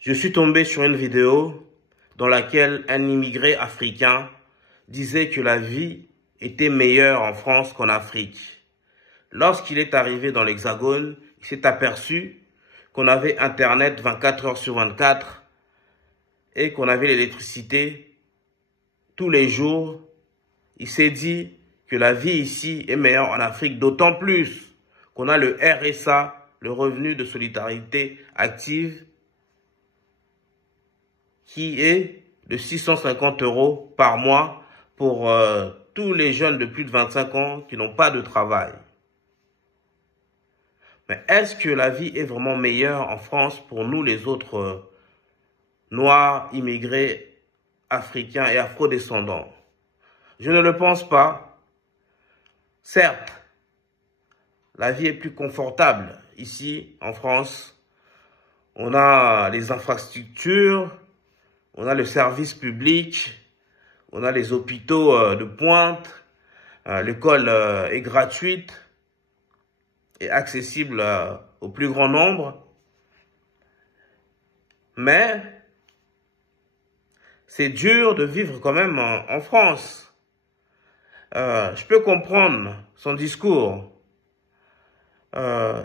Je suis tombé sur une vidéo dans laquelle un immigré africain disait que la vie était meilleure en France qu'en Afrique. Lorsqu'il est arrivé dans l'Hexagone, il s'est aperçu qu'on avait Internet 24 heures sur 24 et qu'on avait l'électricité tous les jours. Il s'est dit que la vie ici est meilleure en Afrique, d'autant plus qu'on a le RSA, le revenu de solidarité active, qui est de 650 € par mois pour tous les jeunes de plus de 25 ans qui n'ont pas de travail. Mais est-ce que la vie est vraiment meilleure en France pour nous les autres noirs, immigrés, africains et afro-descendants? Je ne le pense pas. Certes, la vie est plus confortable ici en France. On a les infrastructures, on a le service public, on a les hôpitaux de pointe, l'école est gratuite et accessible au plus grand nombre. Mais c'est dur de vivre quand même en France. Je peux comprendre son discours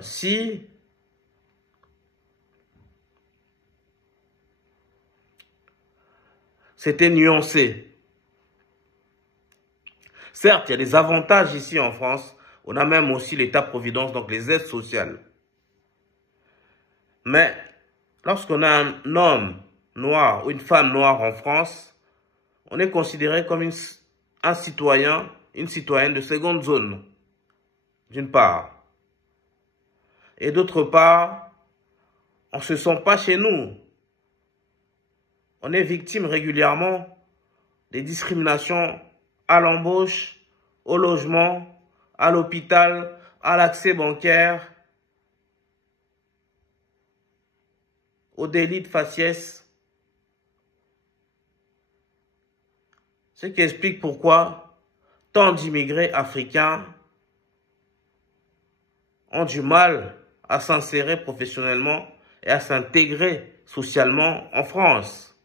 si c'était nuancé. Certes, il y a des avantages ici en France. On a même aussi l'État-providence, donc les aides sociales. Mais lorsqu'on a un homme noir ou une femme noire en France, on est considéré comme un citoyen, une citoyenne de seconde zone, d'une part. Et d'autre part, on ne se sent pas chez nous. On est victime régulièrement des discriminations à l'embauche, au logement, à l'hôpital, à l'accès bancaire, au délit de faciès. Ce qui explique pourquoi tant d'immigrés africains ont du mal à s'insérer professionnellement et à s'intégrer socialement en France.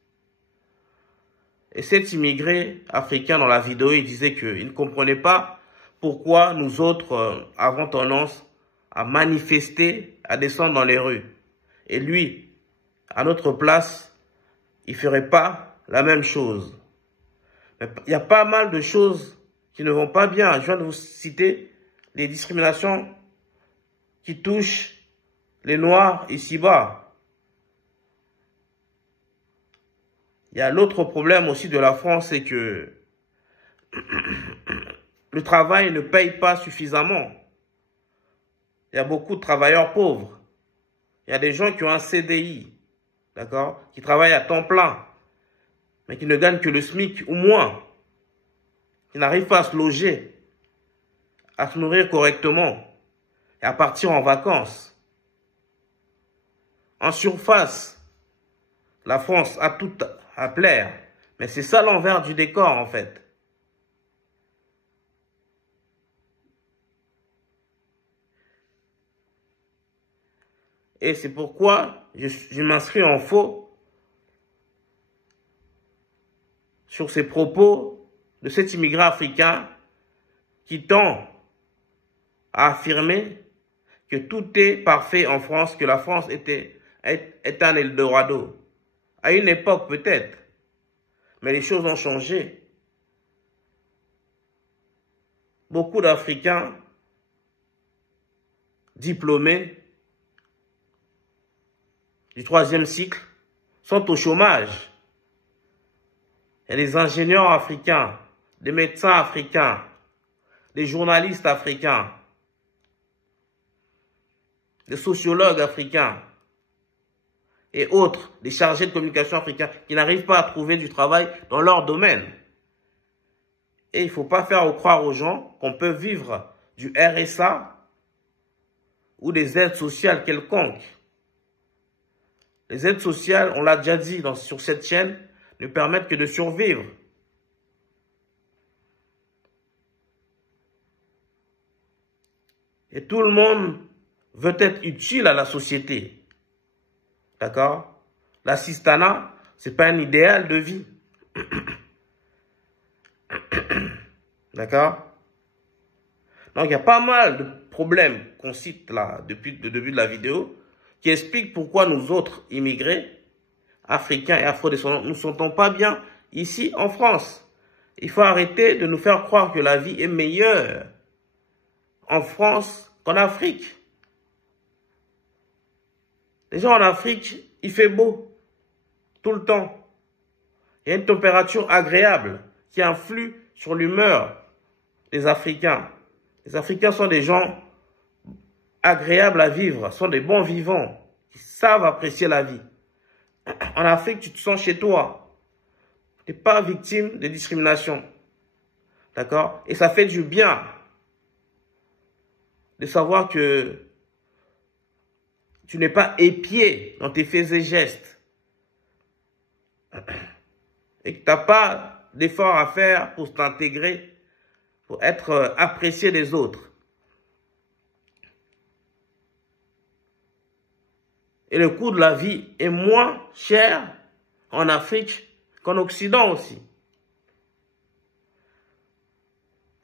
Et cet immigré africain dans la vidéo, il disait qu'il ne comprenait pas pourquoi nous autres avons tendance à manifester, à descendre dans les rues. Et lui, à notre place, il ne ferait pas la même chose. Mais il y a pas mal de choses qui ne vont pas bien. Je viens de vous citer les discriminations qui touchent les Noirs ici-bas. Il y a l'autre problème aussi de la France, c'est que le travail ne paye pas suffisamment. Il y a beaucoup de travailleurs pauvres. Il y a des gens qui ont un CDI, d'accord, qui travaillent à temps plein, mais qui ne gagnent que le SMIC ou moins, qui n'arrivent pas à se loger, à se nourrir correctement et à partir en vacances. En surface, la France a tout à plaire, mais c'est ça l'envers du décor en fait. Et c'est pourquoi je m'inscris en faux sur ces propos de cet immigré africain qui tend à affirmer que tout est parfait en France, que la France est un Eldorado. À une époque peut-être, mais les choses ont changé. Beaucoup d'Africains diplômés du 3e cycle sont au chômage. Il y a des ingénieurs africains, des médecins africains, des journalistes africains, des sociologues africains et autres, des chargés de communication africains qui n'arrivent pas à trouver du travail dans leur domaine. Et il ne faut pas faire croire aux gens qu'on peut vivre du RSA ou des aides sociales quelconques. Les aides sociales, on l'a déjà dit sur cette chaîne, ne permettent que de survivre. Et tout le monde veut être utile à la société. D'accord? L'assistanat, c'est pas un idéal de vie. D'accord? Donc, il y a pas mal de problèmes qu'on cite là, depuis le début de la vidéo, qui expliquent pourquoi nous autres immigrés, africains et afro-descendants, nous ne sentons pas bien ici en France. Il faut arrêter de nous faire croire que la vie est meilleure en France qu'en Afrique. Les gens en Afrique, il fait beau tout le temps. Il y a une température agréable qui influe sur l'humeur des Africains. Les Africains sont des gens agréables à vivre, sont des bons vivants, qui savent apprécier la vie. En Afrique, tu te sens chez toi. Tu n'es pas victime de discrimination. D'accord? Et ça fait du bien de savoir que tu n'es pas épié dans tes faits et gestes. Et que tu n'as pas d'effort à faire pour t'intégrer, pour être apprécié des autres. Et le coût de la vie est moins cher en Afrique qu'en Occident aussi.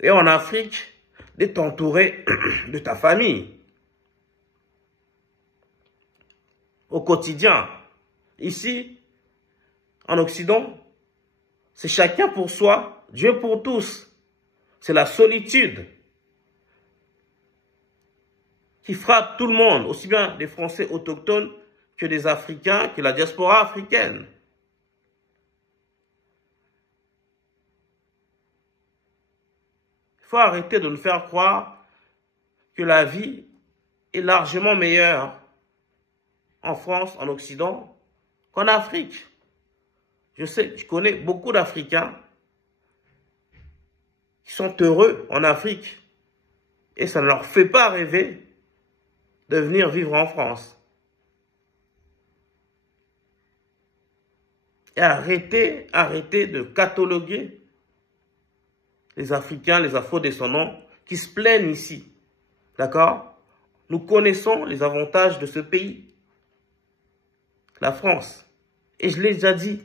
Et en Afrique, d'être entouré de ta famille. Au quotidien. Ici, en Occident, c'est chacun pour soi, Dieu pour tous. C'est la solitude qui frappe tout le monde, aussi bien des Français autochtones que des Africains, que la diaspora africaine. Il faut arrêter de nous faire croire que la vie est largement meilleure en France, en Occident, qu'en Afrique. Je sais, je connais beaucoup d'Africains qui sont heureux en Afrique et ça ne leur fait pas rêver de venir vivre en France. Et arrêtez de cataloguer les Africains, les Afro-descendants qui se plaignent ici. D'accord? Nous connaissons les avantages de ce pays, la France. Et je l'ai déjà dit,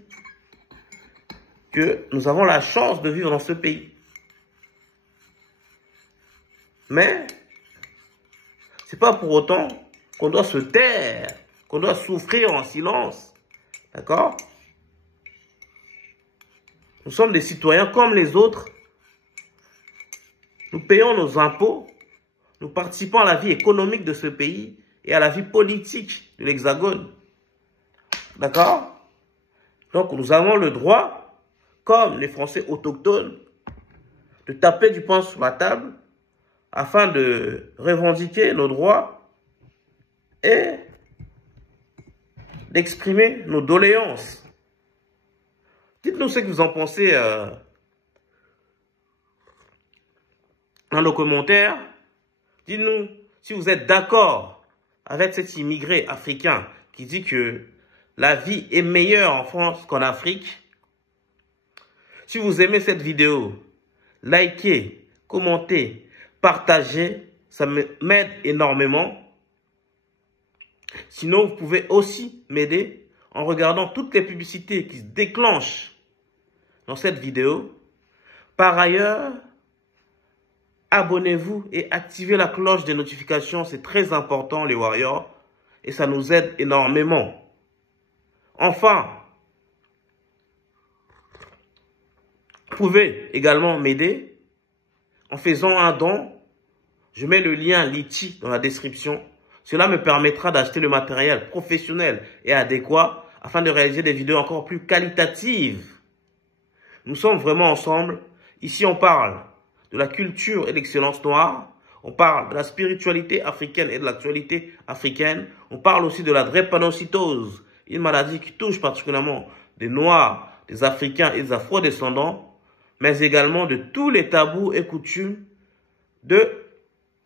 que nous avons la chance de vivre dans ce pays. Mais, c'est pas pour autant qu'on doit se taire, qu'on doit souffrir en silence. D'accord? Nous sommes des citoyens comme les autres. Nous payons nos impôts. Nous participons à la vie économique de ce pays et à la vie politique de l'Hexagone. D'accord? Donc, nous avons le droit, comme les Français autochtones, de taper du poing sur la table afin de revendiquer nos droits et d'exprimer nos doléances. Dites-nous ce que vous en pensez dans nos commentaires. Dites-nous si vous êtes d'accord avec cet immigré africain qui dit que la vie est meilleure en France qu'en Afrique. Si vous aimez cette vidéo, likez, commentez, partagez, ça m'aide énormément. Sinon, vous pouvez aussi m'aider en regardant toutes les publicités qui se déclenchent dans cette vidéo. Par ailleurs, abonnez-vous et activez la cloche des notifications. C'est très important, les Warriors, et ça nous aide énormément. Enfin, vous pouvez également m'aider en faisant un don. Je mets le lien Litchi dans la description. Cela me permettra d'acheter le matériel professionnel et adéquat afin de réaliser des vidéos encore plus qualitatives. Nous sommes vraiment ensemble. Ici, on parle de la culture et de l'excellence noire. On parle de la spiritualité africaine et de l'actualité africaine. On parle aussi de la drépanocytose, une maladie qui touche particulièrement des Noirs, des Africains et des Afro-descendants, mais également de tous les tabous et coutumes de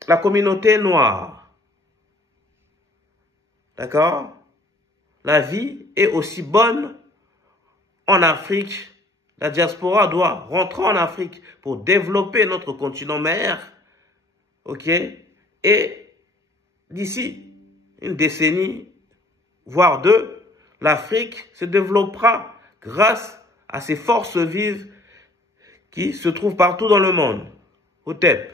la communauté noire. D'accord? La vie est aussi bonne en Afrique. La diaspora doit rentrer en Afrique pour développer notre continent mère. OK? Et d'ici une décennie, voire deux, l'Afrique se développera grâce à ces forces vives qui se trouvent partout dans le monde. Hotep.